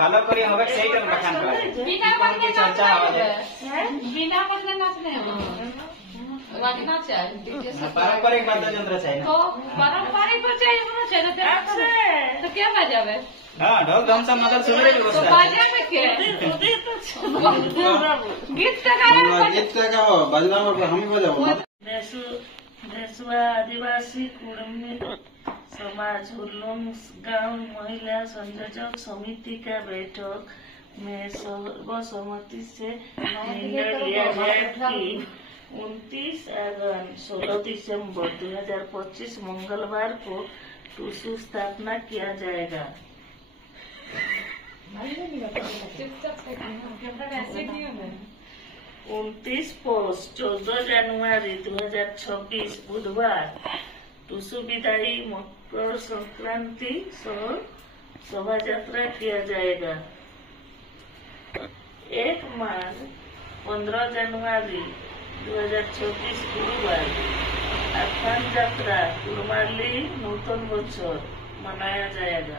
ভালো করে হবে সেইটার বাখান চর্চা হবে বিনা করলে নাচলে বাজনা চাই पारंपरिक वाद्ययंत्र चाहिए तो पारंपरिक तो चाहिए होना चाहिए तो क्या बजावे हाँ ढोल धमसा मदर सुनने की कोशिश तो बाजा में क्या गीत का गाओ बजना में हम बजाओ देशवा आदिवासी कुर्मी समाज हुरलुम गांव महिला संयोजक समिति का बैठक में सर्वसम्मति से निर्णय लिया गया कि 29 अगस्त 16 दिसंबर 2025 मंगलवार को टूसू स्थापना किया जाएगा। 29 पौष 14 जनवरी 2026 बुधवार टूसू विदाई मकर संक्रांति शोभा यात्रा किया जाएगा। 1 मार्च 15 जनवरी 2026 गुरुवार आखान यात्रा कुरमाली नूतन बच्चर मनाया जाएगा।